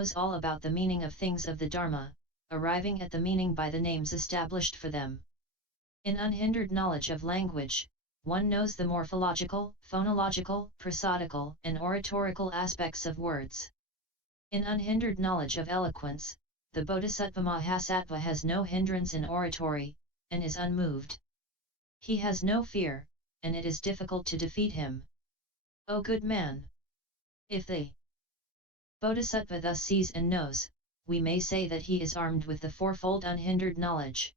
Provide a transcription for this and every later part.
all about the meaning of things of the Dharma, arriving at the meaning by the names established for them. In unhindered knowledge of language, one knows the morphological, phonological, prosodical, and oratorical aspects of words. In unhindered knowledge of eloquence, the Bodhisattva Mahasattva has no hindrance in oratory, and is unmoved. He has no fear, and it is difficult to defeat him. O good man! If the Bodhisattva thus sees and knows, we may say that he is armed with the fourfold unhindered knowledge.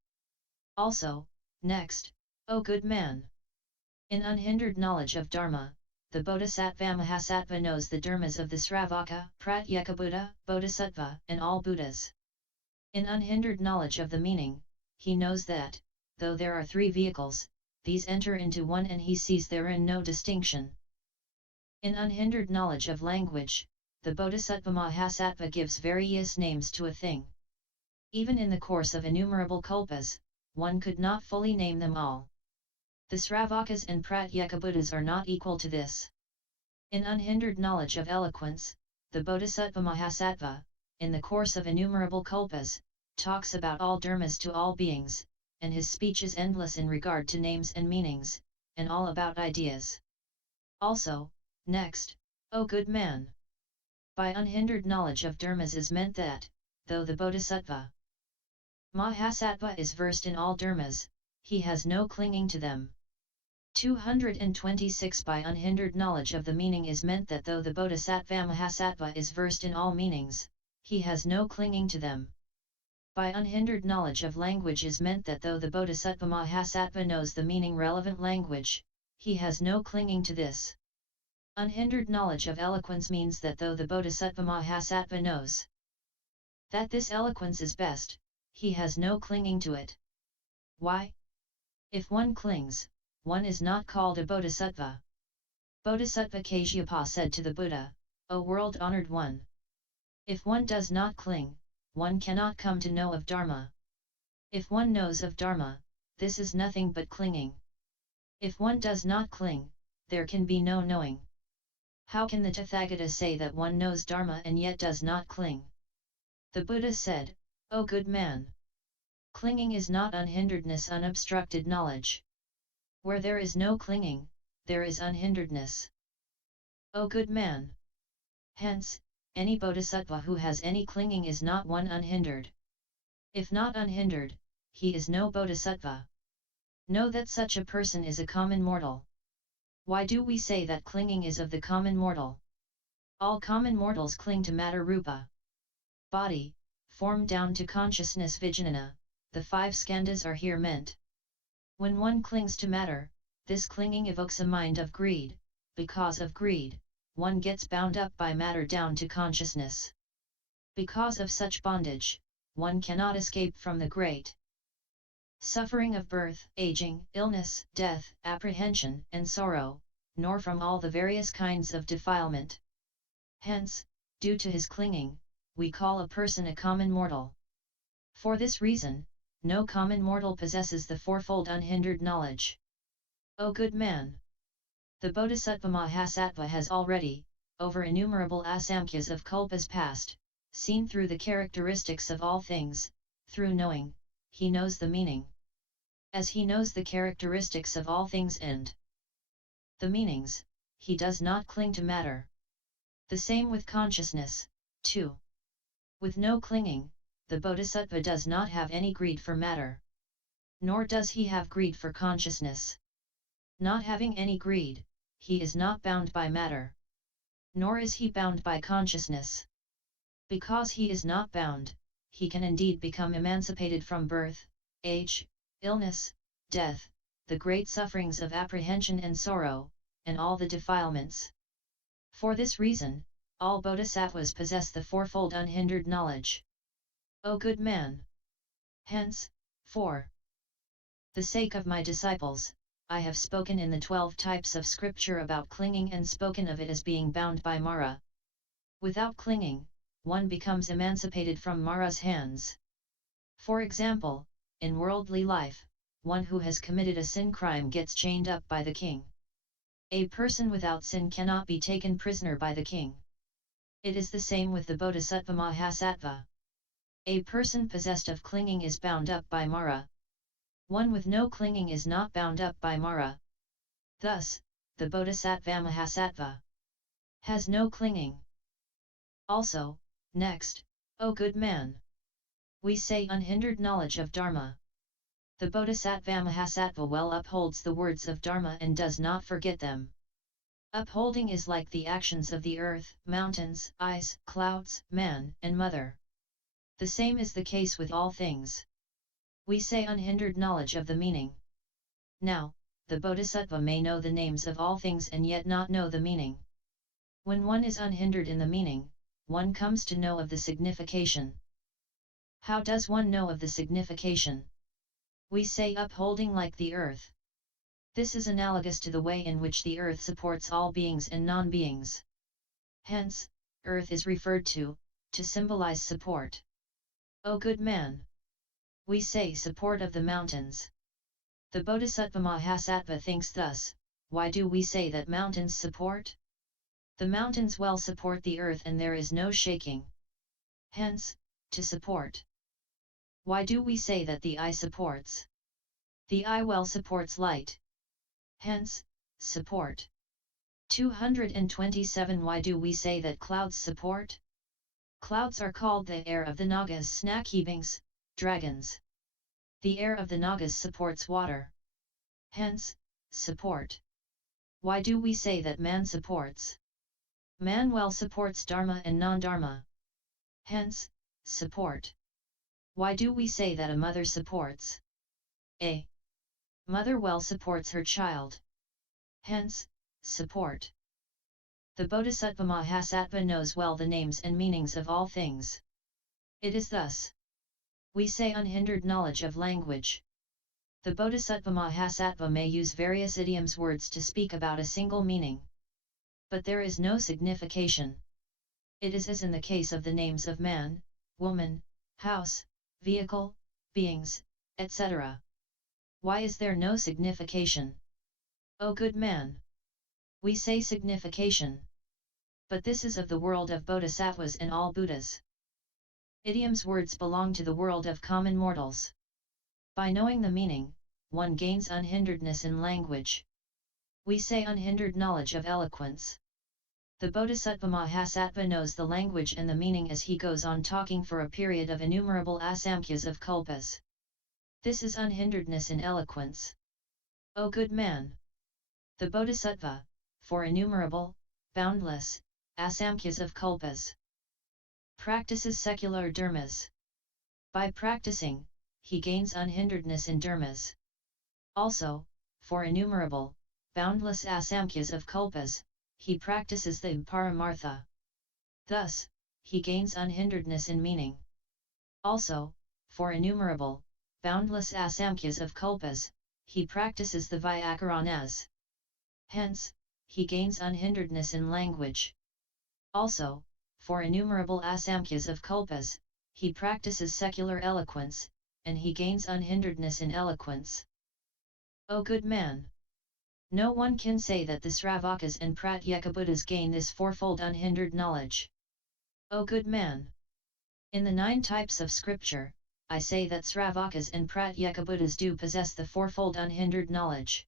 Also, next, O good man! In unhindered knowledge of Dharma, the Bodhisattva Mahasattva knows the dharmas of the Sravaka, Pratyeka Bodhisattva, and all Buddhas. In unhindered knowledge of the meaning, he knows that, though there are three vehicles, these enter into one and he sees therein no distinction. In unhindered knowledge of language, the Bodhisattva Mahasattva gives various names to a thing. Even in the course of innumerable kalpas, one could not fully name them all. The Sravakas and Pratyeka Buddhas are not equal to this. In unhindered knowledge of eloquence, the Bodhisattva Mahasattva, in the course of innumerable kalpas, talks about all dharmas to all beings, and his speech is endless in regard to names and meanings, and all about ideas. Also, next, O good man! By unhindered knowledge of dharmas is meant that, though the Bodhisattva Mahasattva is versed in all dharmas, he has no clinging to them. 226 By unhindered knowledge of the meaning is meant that though the Bodhisattva Mahasattva is versed in all meanings, he has no clinging to them. By unhindered knowledge of language is meant that though the Bodhisattva Mahasattva knows the meaning relevant language, he has no clinging to this. Unhindered knowledge of eloquence means that though the Bodhisattva Mahasattva knows that this eloquence is best, he has no clinging to it. Why? If one clings, one is not called a Bodhisattva. Bodhisattva Kashyapa said to the Buddha, O world-honored one! If one does not cling, one cannot come to know of Dharma. If one knows of Dharma, this is nothing but clinging. If one does not cling, there can be no knowing. How can the Tathagata say that one knows Dharma and yet does not cling? The Buddha said, O good man! Clinging is not unhinderedness, unobstructed knowledge. Where there is no clinging, there is unhinderedness. O good man! Hence, any bodhisattva who has any clinging is not one unhindered. If not unhindered, he is no bodhisattva. Know that such a person is a common mortal. Why do we say that clinging is of the common mortal? All common mortals cling to matter rupa. Body, form down to consciousness vijnana, the five skandhas are here meant. When one clings to matter, this clinging evokes a mind of greed. Because of greed, one gets bound up by matter down to consciousness. Because of such bondage, one cannot escape from the great suffering of birth, aging, illness, death, apprehension, and sorrow, nor from all the various kinds of defilement. Hence, due to his clinging, we call a person a common mortal. For this reason, no common mortal possesses the fourfold unhindered knowledge. O good man! The Bodhisattva Mahasattva has already, over innumerable asamkhyas of kalpas past, seen through the characteristics of all things. Through knowing, he knows the meaning. As he knows the characteristics of all things and the meanings, he does not cling to matter. The same with consciousness, too. With no clinging, the Bodhisattva does not have any greed for matter. Nor does he have greed for consciousness. Not having any greed, he is not bound by matter. Nor is he bound by consciousness. Because he is not bound, he can indeed become emancipated from birth, age, illness, death, the great sufferings of apprehension and sorrow, and all the defilements. For this reason, all bodhisattvas possess the fourfold unhindered knowledge. O good man! Hence, for the sake of my disciples, I have spoken in the 12 types of scripture about clinging and spoken of it as being bound by Mara. Without clinging, one becomes emancipated from Mara's hands. For example, in worldly life, one who has committed a sin crime gets chained up by the king. A person without sin cannot be taken prisoner by the king. It is the same with the Bodhisattva Mahasattva. A person possessed of clinging is bound up by Mara. One with no clinging is not bound up by Mara. Thus, the Bodhisattva Mahasattva has no clinging. Also, next, O good man, we say unhindered knowledge of Dharma. The Bodhisattva Mahasattva well upholds the words of Dharma and does not forget them. Upholding is like the actions of the earth, mountains, ice, clouds, man, and mother. The same is the case with all things. We say unhindered knowledge of the meaning. Now, the Bodhisattva may know the names of all things and yet not know the meaning. When one is unhindered in the meaning, one comes to know of the signification. How does one know of the signification? We say upholding like the earth. This is analogous to the way in which the earth supports all beings and non-beings. Hence, earth is referred to symbolize support. O good man! We say support of the mountains. The Bodhisattva Mahasattva thinks thus, why do we say that mountains support? The mountains well support the earth and there is no shaking. Hence, to support. Why do we say that the eye supports? The eye well supports light. Hence, support. 227 Why do we say that clouds support? Clouds are called the air of the Nagas, Snakebings, dragons. The air of the Nagas supports water. Hence, support. Why do we say that man supports? Man well supports Dharma and non-Dharma. Hence, support. Why do we say that a mother supports? A mother well supports her child. Hence, support. The Bodhisattva Mahasattva knows well the names and meanings of all things. It is thus. We say unhindered knowledge of language. The Bodhisattva Mahasattva may use various idioms words to speak about a single meaning. But there is no signification. It is as in the case of the names of man, woman, house, vehicle, beings, etc. Why is there no signification? O good man! We say signification. But this is of the world of Bodhisattvas and all Buddhas. Idioms words belong to the world of common mortals. By knowing the meaning, one gains unhinderedness in language. We say unhindered knowledge of eloquence. The Bodhisattva Mahasattva knows the language and the meaning as he goes on talking for a period of innumerable asamkhyas of kalpas. This is unhinderedness in eloquence. O good man! The Bodhisattva, for innumerable, boundless, asamkhyas of kalpas, practices secular dharmas. By practicing, he gains unhinderedness in dharmas. Also, for innumerable, boundless asamkhyas of kalpas, he practices the paramartha. Thus, he gains unhinderedness in meaning. Also, for innumerable, boundless asamkhyas of kalpas, he practices the vyakaranas. Hence, he gains unhinderedness in language. Also, for innumerable asamkhyas of kalpas, he practices secular eloquence, and he gains unhinderedness in eloquence. O good man! No one can say that the Sravakas and Pratyekabuddhas gain this fourfold unhindered knowledge. O good man! In the 9 types of scripture, I say that Sravakas and Pratyekabuddhas do possess the fourfold unhindered knowledge.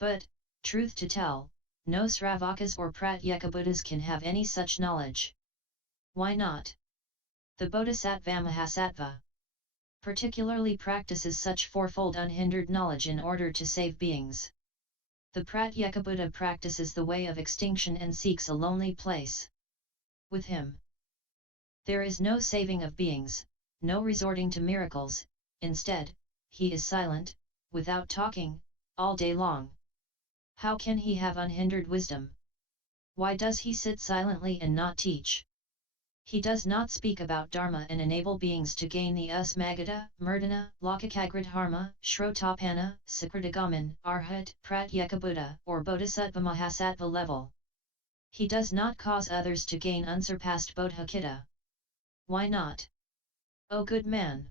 But, truth to tell, no Sravakas or Pratyekabuddhas can have any such knowledge. Why not? The Bodhisattva Mahasattva particularly practices such fourfold unhindered knowledge in order to save beings. The Pratyekabuddha practices the way of extinction and seeks a lonely place. With him, there is no saving of beings, no resorting to miracles. Instead, he is silent, without talking, all day long. How can he have unhindered wisdom? Why does he sit silently and not teach? He does not speak about Dharma and enable beings to gain the Usmagata, Murdana, Lokakagradharma, Shrotapanna, Sakritagaman, Arhat, Pratyekabuddha or Bodhisattva Mahasattva level. He does not cause others to gain unsurpassed Bodhicitta. Why not? O good man!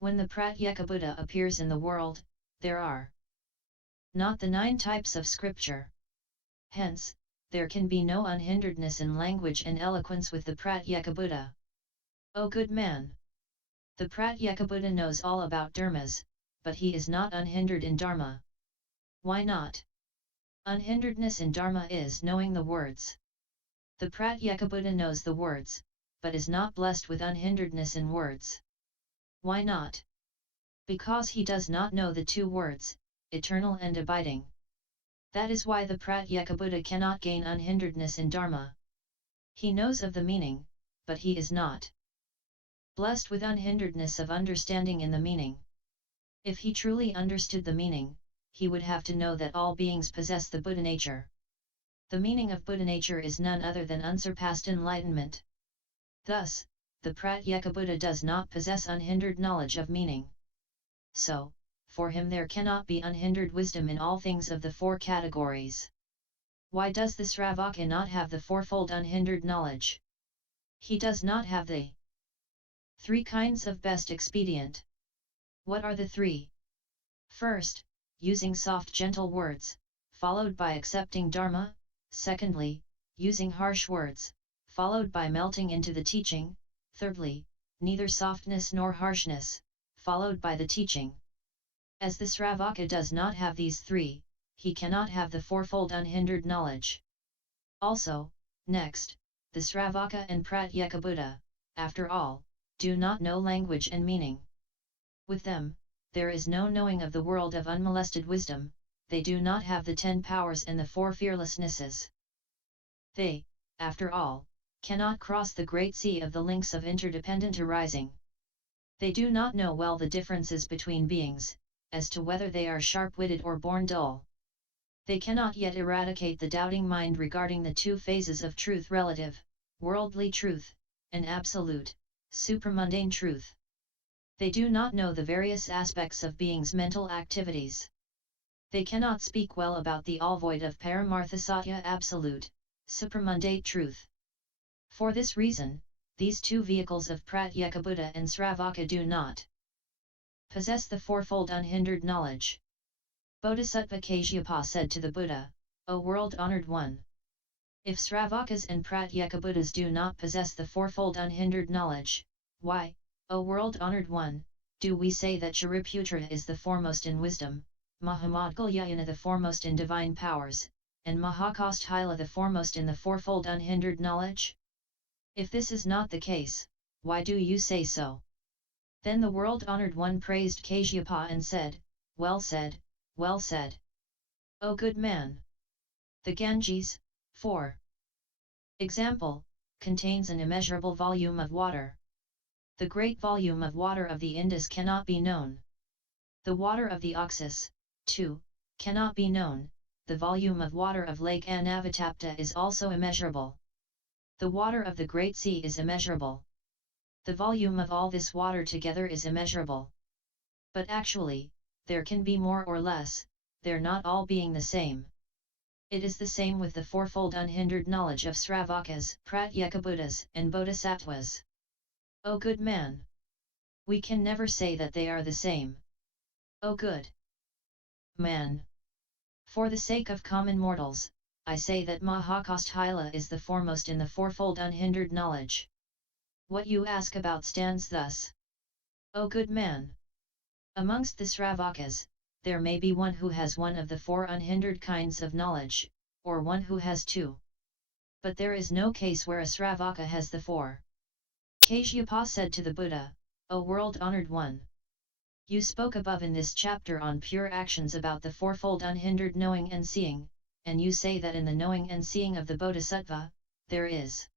When the Pratyekabuddha appears in the world, there are not the 9 types of scripture. Hence, there can be no unhinderedness in language and eloquence with the Pratyeka Buddha. O good man! The Pratyeka Buddha knows all about dharmas, but he is not unhindered in dharma. Why not? Unhinderedness in dharma is knowing the words. The Pratyeka Buddha knows the words, but is not blessed with unhinderedness in words. Why not? Because he does not know the two words, eternal and abiding. That is why the Pratyeka Buddha cannot gain unhinderedness in dharma. He knows of the meaning, but he is not blessed with unhinderedness of understanding in the meaning. If he truly understood the meaning, he would have to know that all beings possess the Buddha nature. The meaning of Buddha nature is none other than unsurpassed enlightenment. Thus, the Pratyeka Buddha does not possess unhindered knowledge of meaning. So, for him there cannot be unhindered wisdom in all things of the four categories. Why does the Sravaka not have the fourfold unhindered knowledge? He does not have the three kinds of best expedient. What are the three? First, using soft gentle words, followed by accepting dharma. Secondly, using harsh words, followed by melting into the teaching. Thirdly, neither softness nor harshness, followed by the teaching. As the Sravaka does not have these three, he cannot have the fourfold unhindered knowledge. Also, next, the Sravaka and Pratyeka Buddha, after all, do not know language and meaning. With them, there is no knowing of the world of unmolested wisdom. They do not have the 10 powers and the 4 fearlessnesses. They, after all, cannot cross the great sea of the links of interdependent arising. They do not know well the differences between beings, as to whether they are sharp-witted or born dull. They cannot yet eradicate the doubting mind regarding the two phases of truth: relative, worldly truth, and absolute, supramundane truth. They do not know the various aspects of beings' mental activities. They cannot speak well about the all-void of Paramarthasatya absolute, supramundane truth. For this reason, these two vehicles of Pratyeka Buddha and Sravaka do not possess the fourfold unhindered knowledge. Bodhisattva Kashyapa said to the Buddha, O world-honored one! If Sravakas and Pratyeka Buddhas do not possess the fourfold unhindered knowledge, why, O world-honored one, do we say that Shariputra is the foremost in wisdom, Mahamoudgalyayana the foremost in divine powers, and Mahakasthila the foremost in the fourfold unhindered knowledge? If this is not the case, why do you say so? Then the world-honored one praised Kashyapa and said, Well said, well said. O good man! The Ganges, for example, contains an immeasurable volume of water. The great volume of water of the Indus cannot be known. The water of the Oxus, too, cannot be known. The volume of water of Lake Anavatapta is also immeasurable. The water of the Great Sea is immeasurable. The volume of all this water together is immeasurable. But actually, there can be more or less, they're not all being the same. It is the same with the fourfold unhindered knowledge of Sravakas, Pratyeka Buddhas, and Bodhisattvas. O good man! We can never say that they are the same. O good man! For the sake of common mortals, I say that Mahakasthila is the foremost in the fourfold unhindered knowledge. What you ask about stands thus. O good man! Amongst the Sravakas, there may be one who has one of the 4 unhindered kinds of knowledge, or one who has 2. But there is no case where a Sravaka has the 4. Kashyapa said to the Buddha, O world-honored one! You spoke above in this chapter on pure actions about the fourfold unhindered knowing and seeing, and you say that in the knowing and seeing of the Bodhisattva, there is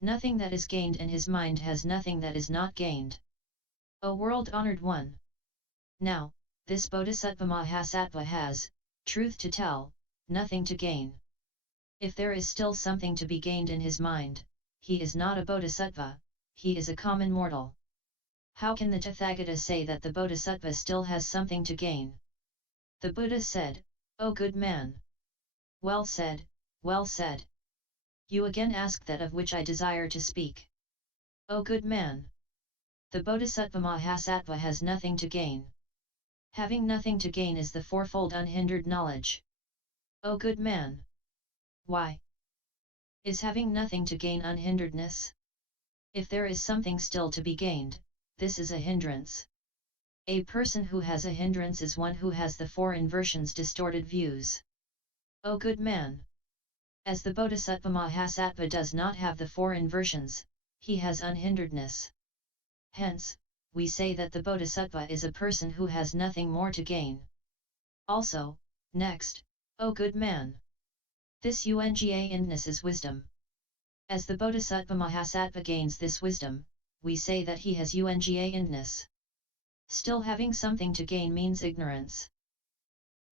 nothing that is gained and his mind has nothing that is not gained. O world-honored one! Now, this Bodhisattva Mahasattva has, truth to tell, nothing to gain. If there is still something to be gained in his mind, he is not a Bodhisattva, he is a common mortal. How can the Tathagata say that the Bodhisattva still has something to gain? The Buddha said, O good man! Well said, well said. You again ask that of which I desire to speak. O good man! The Bodhisattva Mahasattva has nothing to gain. Having nothing to gain is the fourfold unhindered knowledge. O good man! Why? Is having nothing to gain unhinderedness? If there is something still to be gained, this is a hindrance. A person who has a hindrance is one who has the four inversions distorted views. O good man! As the Bodhisattva Mahasattva does not have the four inversions, he has unhinderedness. Hence, we say that the Bodhisattva is a person who has nothing more to gain. Also, next, O good man! This unga-indness is wisdom. As the Bodhisattva Mahasattva gains this wisdom, we say that he has unga-indness. Still having something to gain means ignorance.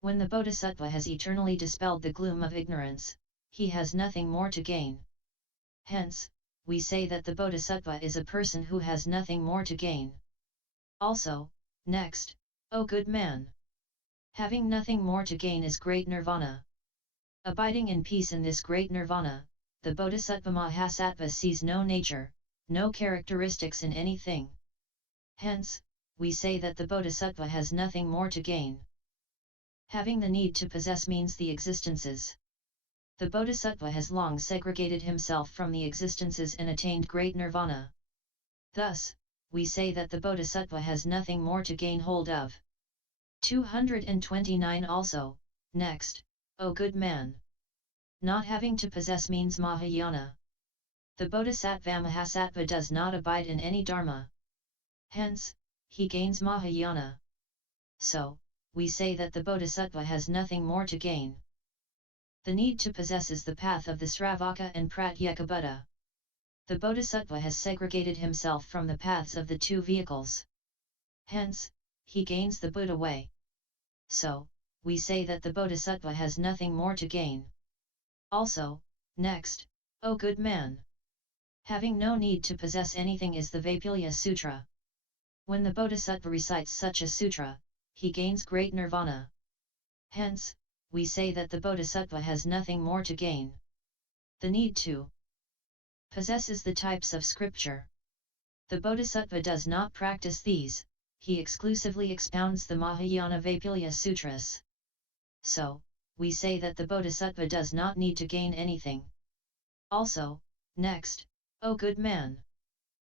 When the Bodhisattva has eternally dispelled the gloom of ignorance, he has nothing more to gain. Hence, we say that the Bodhisattva is a person who has nothing more to gain. Also, next, O good man! Having nothing more to gain is great nirvana. Abiding in peace in this great nirvana, the Bodhisattva Mahasattva sees no nature, no characteristics in anything. Hence, we say that the Bodhisattva has nothing more to gain. Having the need to possess means the existences. The Bodhisattva has long segregated himself from the existences and attained great nirvana. Thus, we say that the Bodhisattva has nothing more to gain hold of. 229 Also, next, O good man! Not having to possess means Mahayana. The Bodhisattva Mahasattva does not abide in any dharma. Hence, he gains Mahayana. So, we say that the Bodhisattva has nothing more to gain. The need to possess is the path of the Sravaka and Pratyeka Buddha. The Bodhisattva has segregated himself from the paths of the two vehicles. Hence, he gains the Buddha way. So, we say that the Bodhisattva has nothing more to gain. Also, next, O good man! Having no need to possess anything is the Vipulya Sutra. When the Bodhisattva recites such a sutra, he gains great nirvana. Hence, we say that the Bodhisattva has nothing more to gain. The need to possess is the types of scripture. The Bodhisattva does not practice these, he exclusively expounds the Mahayana Vipulya Sutras. So, we say that the Bodhisattva does not need to gain anything. Also, next, O good man!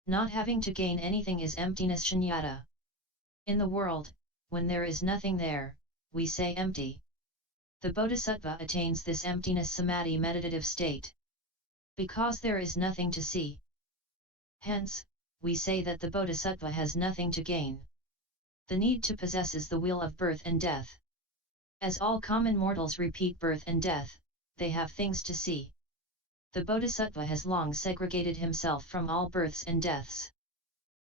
Not having to gain anything is emptiness shunyata. In the world, when there is nothing there, we say empty. The Bodhisattva attains this emptiness samadhi meditative state. Because there is nothing to see. Hence, we say that the Bodhisattva has nothing to gain. The need to possess is the wheel of birth and death. As all common mortals repeat birth and death, they have things to see. The Bodhisattva has long segregated himself from all births and deaths.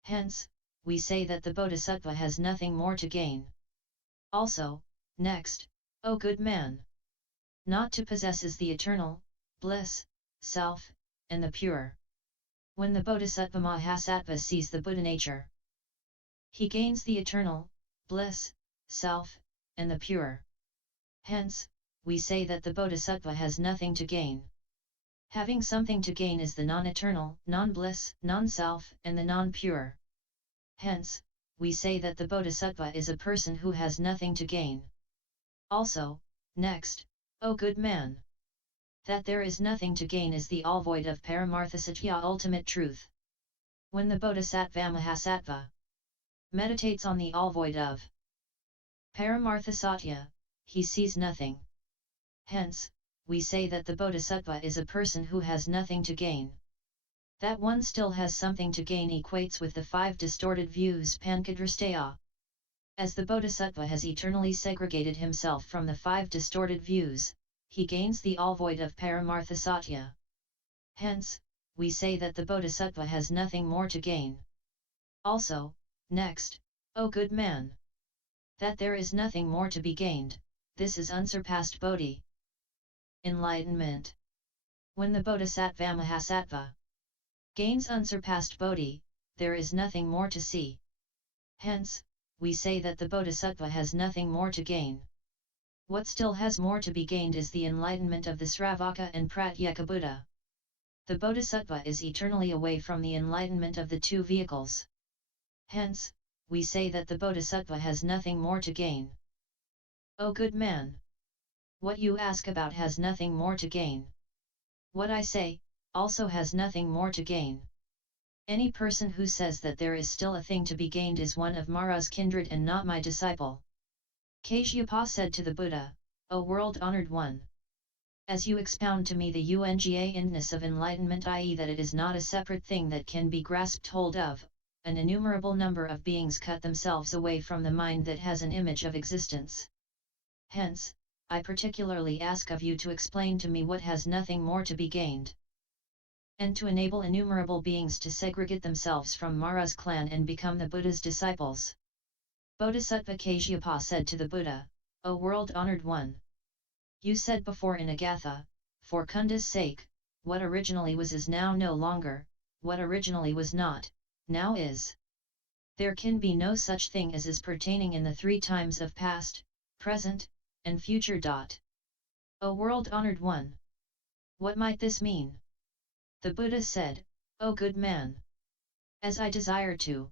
Hence, we say that the Bodhisattva has nothing more to gain. Also, next, O good man! Not to possess is the eternal, bliss, self, and the pure. When the Bodhisattva Mahasattva sees the Buddha nature, he gains the eternal, bliss, self, and the pure. Hence, we say that the Bodhisattva has nothing to gain. Having something to gain is the non-eternal, non-bliss, non-self, and the non-pure. Hence, we say that the Bodhisattva is a person who has nothing to gain. Also, next, O good man! That there is nothing to gain is the all-void of Paramartha Satya ultimate truth. When the Bodhisattva Mahasattva meditates on the all-void of Paramartha Satya, he sees nothing. Hence, we say that the Bodhisattva is a person who has nothing to gain. That one still has something to gain equates with the five distorted views Panchadrastaya. As the Bodhisattva has eternally segregated himself from the five distorted views, he gains the all-void of Paramartha Satya. Hence, we say that the Bodhisattva has nothing more to gain. Also, next, O good man! That there is nothing more to be gained, this is unsurpassed Bodhi. Enlightenment. When the Bodhisattva Mahasattva gains unsurpassed Bodhi, there is nothing more to see. Hence, we say that the Bodhisattva has nothing more to gain. What still has more to be gained is the enlightenment of the Sravaka and Pratyeka Buddha. The Bodhisattva is eternally away from the enlightenment of the two vehicles. Hence, we say that the Bodhisattva has nothing more to gain. O good man! What you ask about has nothing more to gain. What I say, also has nothing more to gain. Any person who says that there is still a thing to be gained is one of Mara's kindred and not my disciple. Kashyapa said to the Buddha, O world-honored one. As you expound to me the unga-indness of enlightenment, i.e. that it is not a separate thing that can be grasped hold of, an innumerable number of beings cut themselves away from the mind that has an image of existence. Hence, I particularly ask of you to explain to me what has nothing more to be gained, and to enable innumerable beings to segregate themselves from Mara's clan and become the Buddha's disciples. Bodhisattva Kashyapa said to the Buddha, O world-honored one. You said before in Agatha, for Kunda's sake, what originally was is now no longer, what originally was not, now is. There can be no such thing as is pertaining in the three times of past, present, and future. O world-honored one. What might this mean? The Buddha said, O good man. As I desire to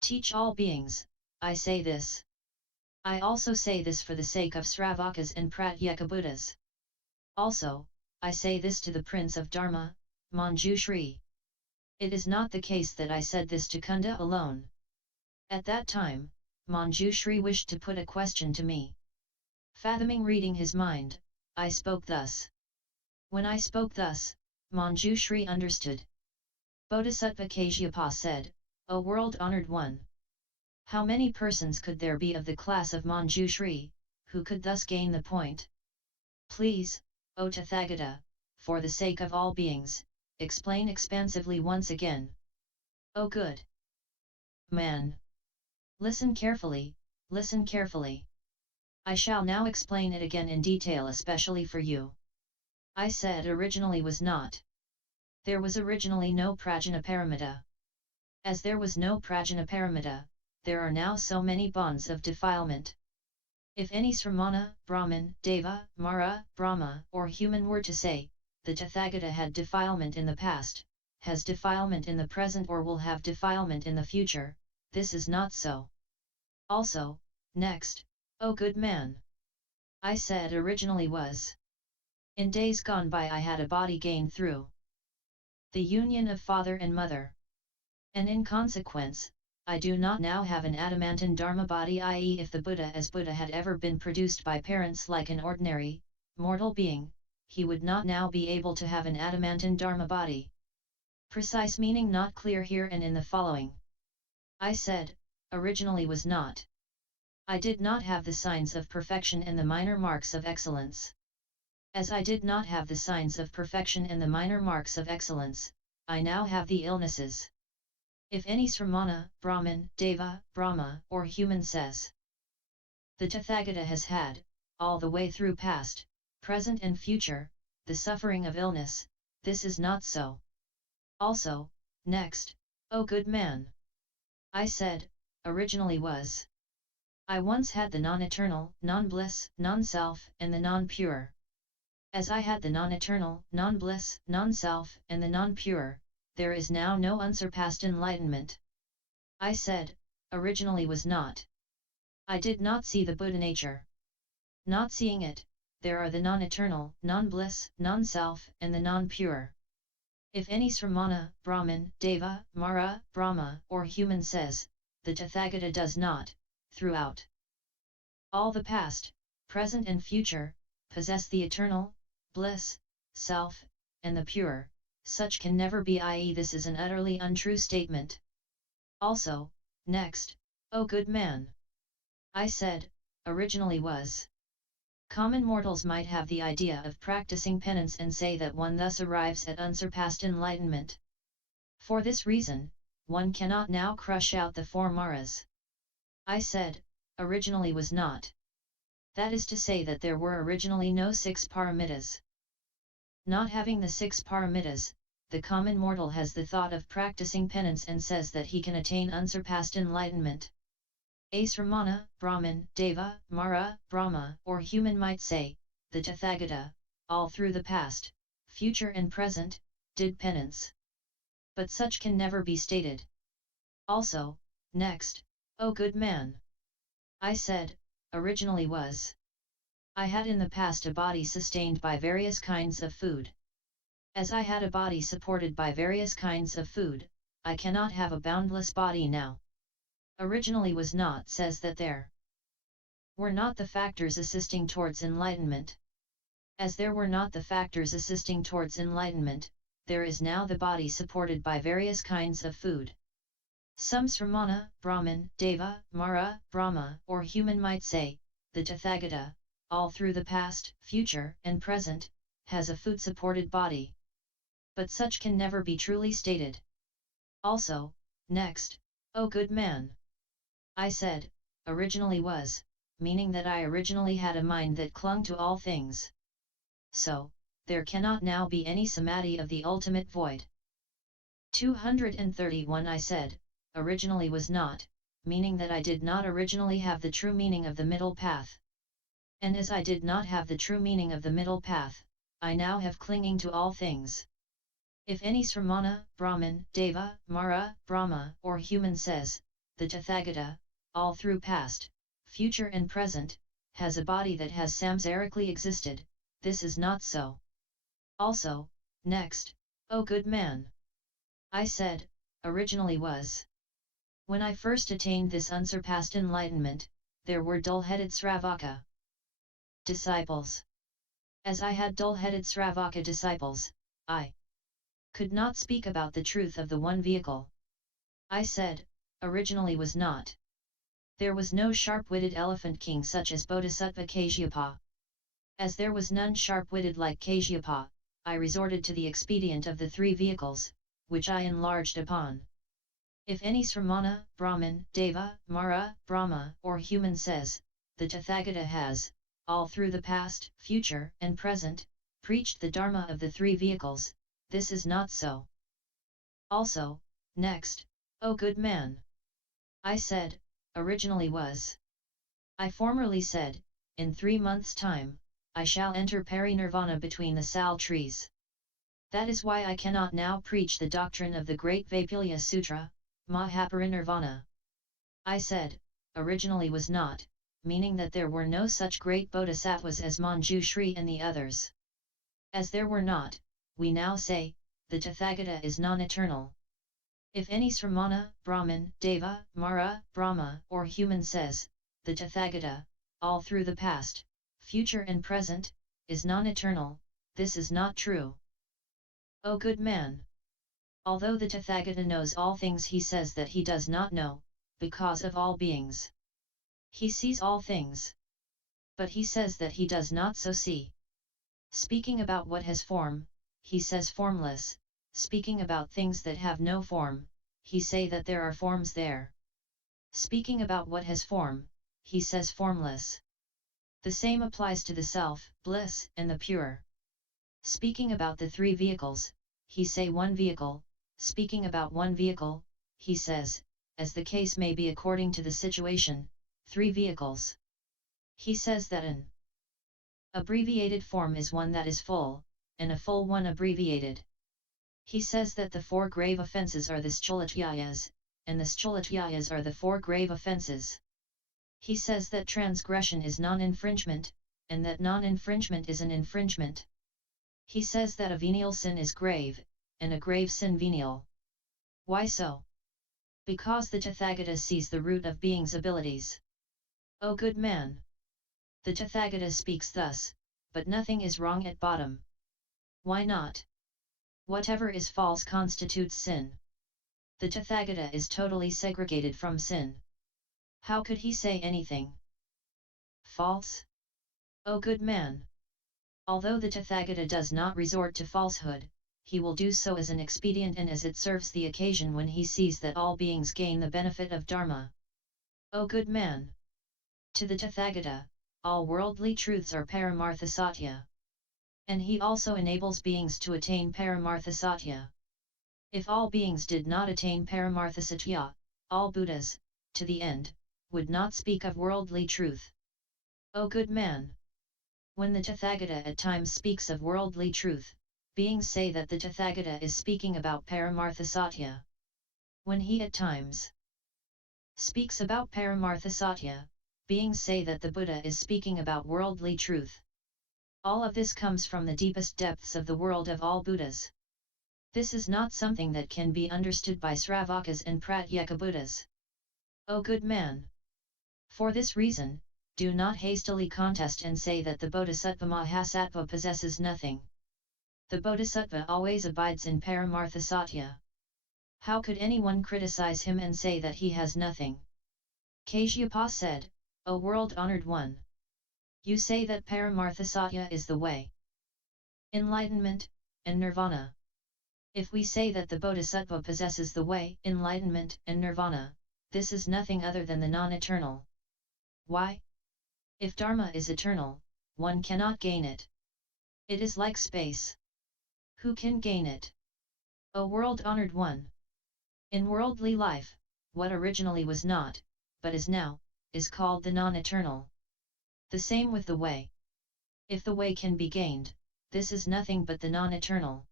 teach all beings, I say this. I also say this for the sake of Sravakas and Pratyeka Buddhas. Also, I say this to the Prince of Dharma, Manjushri. It is not the case that I said this to Kunda alone. At that time, Manjushri wished to put a question to me. Fathoming reading his mind, I spoke thus. When I spoke thus, Manjushri understood. Bodhisattva Kashyapa said, O world-honored one. How many persons could there be of the class of Manjushri, who could thus gain the point? Please, O Tathagata, for the sake of all beings, explain expansively once again. O good man. Listen carefully, listen carefully. I shall now explain it again in detail especially for you. I said originally was not. There was originally no Prajnaparamita. As there was no Prajnaparamita, there are now so many bonds of defilement. If any Sramana, Brahman, Deva, Mara, Brahma, or human were to say, the Tathagata had defilement in the past, has defilement in the present or will have defilement in the future, this is not so. Also, next, O good man. I said originally was. In days gone by I had a body gained through the union of father and mother. And in consequence, I do not now have an adamantine dharma body, i.e. if the Buddha as Buddha had ever been produced by parents like an ordinary, mortal being, he would not now be able to have an adamantine dharma body. Precise meaning not clear here and in the following. I said, originally was not. I did not have the signs of perfection and the minor marks of excellence. As I did not have the signs of perfection and the minor marks of excellence, I now have the illnesses. If any Sramana, Brahman, Deva, Brahma, or human says, the Tathagata has had, all the way through past, present and future, the suffering of illness, this is not so. Also, next, O good man. I said, originally was. I once had the non-eternal, non-bliss, non-self, and the non-pure. As I had the non-eternal, non-bliss, non-self, and the non-pure, there is now no unsurpassed enlightenment. I said, originally was not. I did not see the Buddha nature. Not seeing it, there are the non-eternal, non-bliss, non-self, and the non-pure. If any Sramana, Brahman, Deva, Mara, Brahma, or human says, the Tathagata does not, throughout all the past, present and future, possess the eternal, bliss, self, and the pure, such can never be, i.e. this is an utterly untrue statement. Also, next, O good man. I said, originally was. Common mortals might have the idea of practicing penance and say that one thus arrives at unsurpassed enlightenment. For this reason, one cannot now crush out the four maras. I said, originally was not. That is to say that there were originally no 6 paramitas. Not having the 6 paramitas, the common mortal has the thought of practicing penance and says that he can attain unsurpassed enlightenment. A Sramana, Brahman, Deva, Mara, Brahma, or human might say, the Tathagata, all through the past, future and present, did penance. But such can never be stated. Also, next, O good man. I said, originally was. I had in the past a body sustained by various kinds of food. As I had a body supported by various kinds of food, I cannot have a boundless body now. Originally was not says that there were not the factors assisting towards enlightenment. As there were not the factors assisting towards enlightenment, there is now the body supported by various kinds of food. Some Sramana, Brahmin, Deva, Mara, Brahma, or human might say, the Tathagata, all through the past, future, and present, has a food-supported body. But such can never be truly stated. Also, next, O good man! I said, originally was, meaning that I originally had a mind that clung to all things. So, there cannot now be any samadhi of the ultimate void. 231 I said, originally was not, meaning that I did not originally have the true meaning of the middle path. And as I did not have the true meaning of the middle path, I now have clinging to all things. If any Sramana, Brahmin, Deva, Mara, Brahma, or human says, the Tathagata, all through past, future and present, has a body that has samsarically existed, this is not so. Also, next, O good man! I said, originally was. When I first attained this unsurpassed enlightenment, there were dull-headed Sravaka disciples. As I had dull-headed Sravaka disciples, I could not speak about the truth of the one vehicle. I said, originally was not. There was no sharp-witted elephant king such as Bodhisattva Kashyapa. As there was none sharp-witted like Kashyapa, I resorted to the expedient of the three vehicles, which I enlarged upon. If any Sramana, Brahmin, Deva, Mara, Brahma, or human says, the Tathagata has, all through the past, future, and present, preached the Dharma of the three vehicles, this is not so. Also, next, O good man! I said, originally was. I formerly said, in 3 months' time, I shall enter Parinirvana between the sal trees. That is why I cannot now preach the doctrine of the Great Vipulya Sutra, Mahaparinirvana. I said, originally was not, meaning that there were no such great bodhisattvas as Manjushri and the others. As there were not, we now say, the Tathagata is non-eternal. If any Sramana, Brahmin, Deva, Mara, Brahma, or human says, the Tathagata, all through the past, future and present, is non-eternal, this is not true. O good man! Although the Tathagata knows all things, he says that he does not know, because of all beings. He sees all things. But he says that he does not so see. Speaking about what has form, he says formless, speaking about things that have no form, he say that there are forms there. Speaking about what has form, he says formless. The same applies to the self, bliss, and the pure. Speaking about the three vehicles, he say one vehicle, speaking about one vehicle, he says, as the case may be according to the situation, 3 vehicles. He says that an abbreviated form is one that is full, and a full one abbreviated. He says that the 4 grave offences are the Scholatyayas, and the Scholatyayas are the 4 grave offences. He says that transgression is non-infringement, and that non-infringement is an infringement. He says that a venial sin is grave, and a grave sin venial. Why so? Because the Tathagata sees the root of being's abilities. O good man! The Tathagata speaks thus, but nothing is wrong at bottom. Why not? Whatever is false constitutes sin. The Tathagata is totally segregated from sin. How could he say anything false? O good man! Although the Tathagata does not resort to falsehood, he will do so as an expedient and as it serves the occasion when he sees that all beings gain the benefit of Dharma. O good man! To the Tathagata, all worldly truths are Paramartha Satya. And he also enables beings to attain Paramartha Satya. If all beings did not attain Paramartha Satya, all Buddhas, to the end, would not speak of worldly truth. O good man! When the Tathagata at times speaks of worldly truth, beings say that the Tathagata is speaking about Paramartha Satya. When he at times speaks about Paramartha Satya, beings say that the Buddha is speaking about worldly truth. All of this comes from the deepest depths of the world of all Buddhas. This is not something that can be understood by Sravakas and Pratyeka Buddhas. O good man! For this reason, do not hastily contest and say that the Bodhisattva Mahasattva possesses nothing. The Bodhisattva always abides in Paramartha Satya. How could anyone criticize him and say that he has nothing? Kashyapa said, O world-honored one! You say that Paramartha Satya is the way, enlightenment, and nirvana. If we say that the Bodhisattva possesses the way, enlightenment, and nirvana, this is nothing other than the non-eternal. Why? If Dharma is eternal, one cannot gain it. It is like space. Who can gain it? O world-honored one! In worldly life, what originally was not, but is now, is called the non-eternal. The same with the way. If the way can be gained, this is nothing but the non-eternal.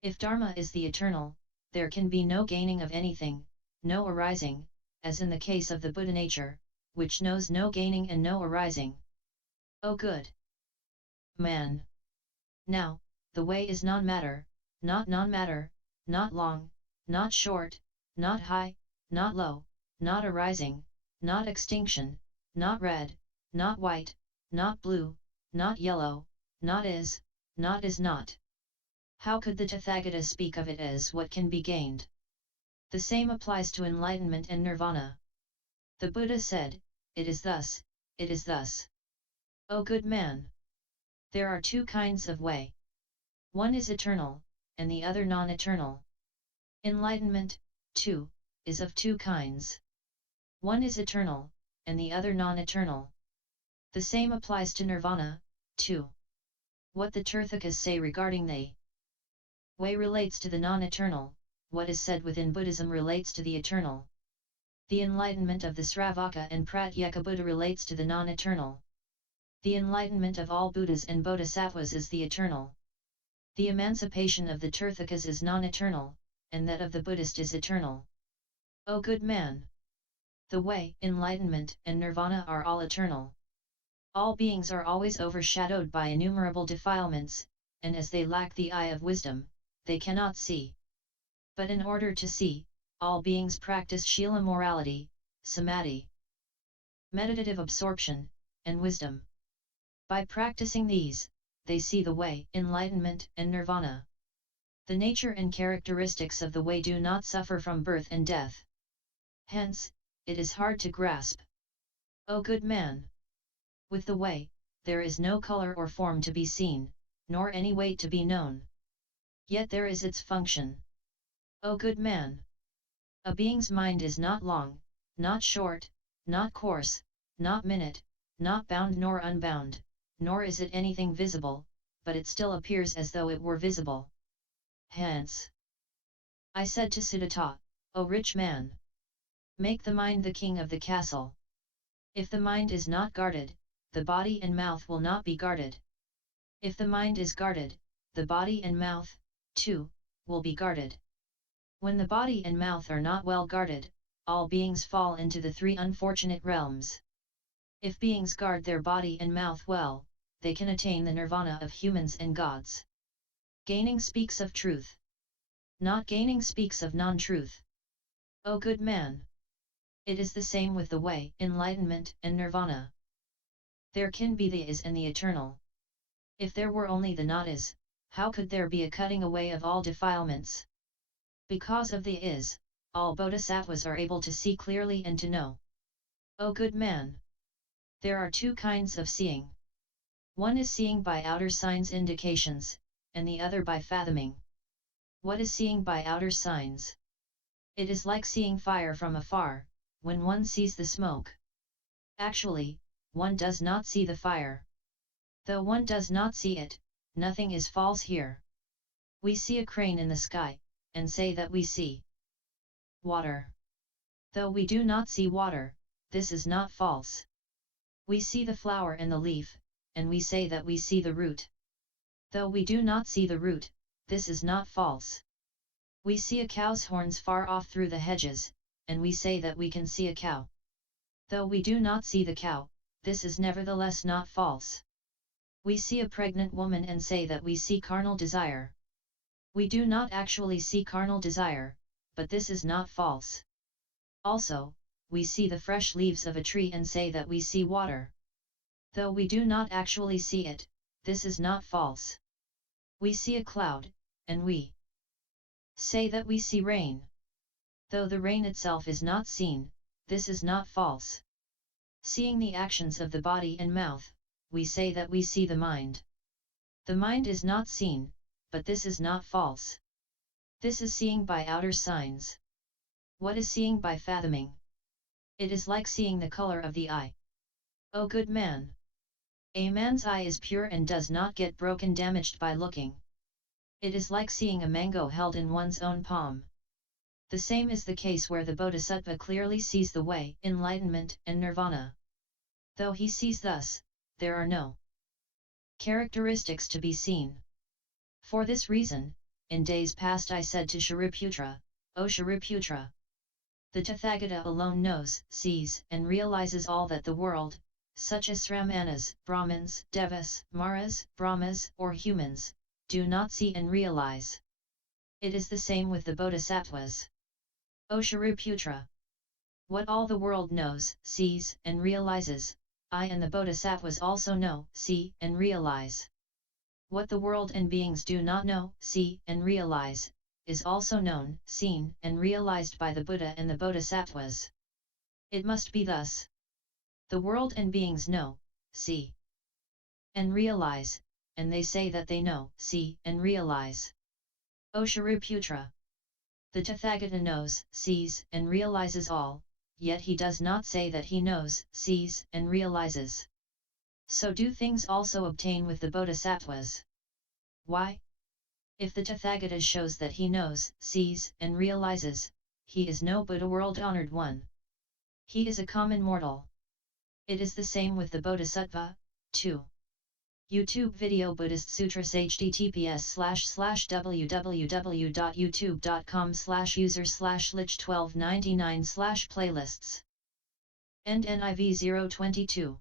If Dharma is the eternal, there can be no gaining of anything, no arising, as in the case of the Buddha nature, which knows no gaining and no arising. O good man! Now, the way is non-matter, not non-matter, not long, not short, not high, not low, not arising, not extinction, not red, not white, not blue, not yellow, not is not. How could the Tathagata speak of it as what can be gained? The same applies to enlightenment and nirvana. The Buddha said, it is thus, it is thus. O good man! There are two kinds of way. One is eternal, and the other non-eternal. Enlightenment, too, is of two kinds. One is eternal, and the other non-eternal. The same applies to nirvana, too. What the Tirthakas say regarding the way relates to the non-eternal, what is said within Buddhism relates to the eternal. The enlightenment of the Sravaka and Pratyeka Buddha relates to the non-eternal. The enlightenment of all Buddhas and Bodhisattvas is the eternal. The emancipation of the Tirthakas is non-eternal, and that of the Buddhist is eternal. O good man! The way, enlightenment, and nirvana are all eternal. All beings are always overshadowed by innumerable defilements, and as they lack the eye of wisdom, they cannot see. But in order to see, all beings practice Shila morality, samadhi, meditative absorption, and wisdom. By practicing these, they see the way, enlightenment, and nirvana. The nature and characteristics of the way do not suffer from birth and death. Hence, it is hard to grasp. O good man! With the way, there is no color or form to be seen, nor any weight to be known. Yet there is its function. O good man! A being's mind is not long, not short, not coarse, not minute, not bound nor unbound, nor is it anything visible, but it still appears as though it were visible. Hence, I said to Siddhartha, O rich man! Make the mind the king of the castle. If the mind is not guarded, the body and mouth will not be guarded. If the mind is guarded, the body and mouth, too, will be guarded. When the body and mouth are not well guarded, all beings fall into the three unfortunate realms. If beings guard their body and mouth well, they can attain the nirvana of humans and gods. Gaining speaks of truth. Not gaining speaks of non-truth. O good man! It is the same with the way, enlightenment, and nirvana. There can be the is and the eternal. If there were only the not is, how could there be a cutting away of all defilements? Because of the is, all bodhisattvas are able to see clearly and to know. O good man! There are two kinds of seeing. One is seeing by outer signs indications, and the other by fathoming. What is seeing by outer signs? It is like seeing fire from afar, when one sees the smoke. Actually, one does not see the fire. Though one does not see it, nothing is false here. We see a crane in the sky, and say that we see water. Though we do not see water, this is not false. We see the flower and the leaf, and we say that we see the root. Though we do not see the root, this is not false. We see a cow's horns far off through the hedges, and we say that we can see a cow. Though we do not see the cow, this is nevertheless not false. We see a pregnant woman and say that we see carnal desire. We do not actually see carnal desire, but this is not false. Also, we see the fresh leaves of a tree and say that we see water. Though we do not actually see it, this is not false. We see a cloud, and we say that we see rain. Though the rain itself is not seen, this is not false. Seeing the actions of the body and mouth, we say that we see the mind. The mind is not seen, but this is not false. This is seeing by outer signs. What is seeing by fathoming? It is like seeing the color of the eye. O good man! A man's eye is pure and does not get broken damaged by looking. It is like seeing a mango held in one's own palm. The same is the case where the Bodhisattva clearly sees the way, enlightenment and nirvana. Though he sees thus, there are no characteristics to be seen. For this reason, in days past I said to Shariputra, O Shariputra! The Tathagata alone knows, sees, and realizes all that the world, such as Sramanas, Brahmins, Devas, Maras, Brahmas, or humans, do not see and realize. It is the same with the Bodhisattvas. O Shariputra! What all the world knows, sees, and realizes, I and the Bodhisattvas also know, see, and realize. What the world and beings do not know, see, and realize, is also known, seen, and realized by the Buddha and the Bodhisattvas. It must be thus. The world and beings know, see, and realize, and they say that they know, see, and realize. O Shariputra! The Tathagata knows, sees, and realizes all, yet he does not say that he knows, sees, and realizes. So do things also obtain with the Bodhisattvas. Why? If the Tathagata shows that he knows, sees, and realizes, he is no Buddha world-honored one. He is a common mortal. It is the same with the Bodhisattva, too. YouTube video Buddhist Sutras https://www.youtube.com/user/lich1299/playlists. End NIV 022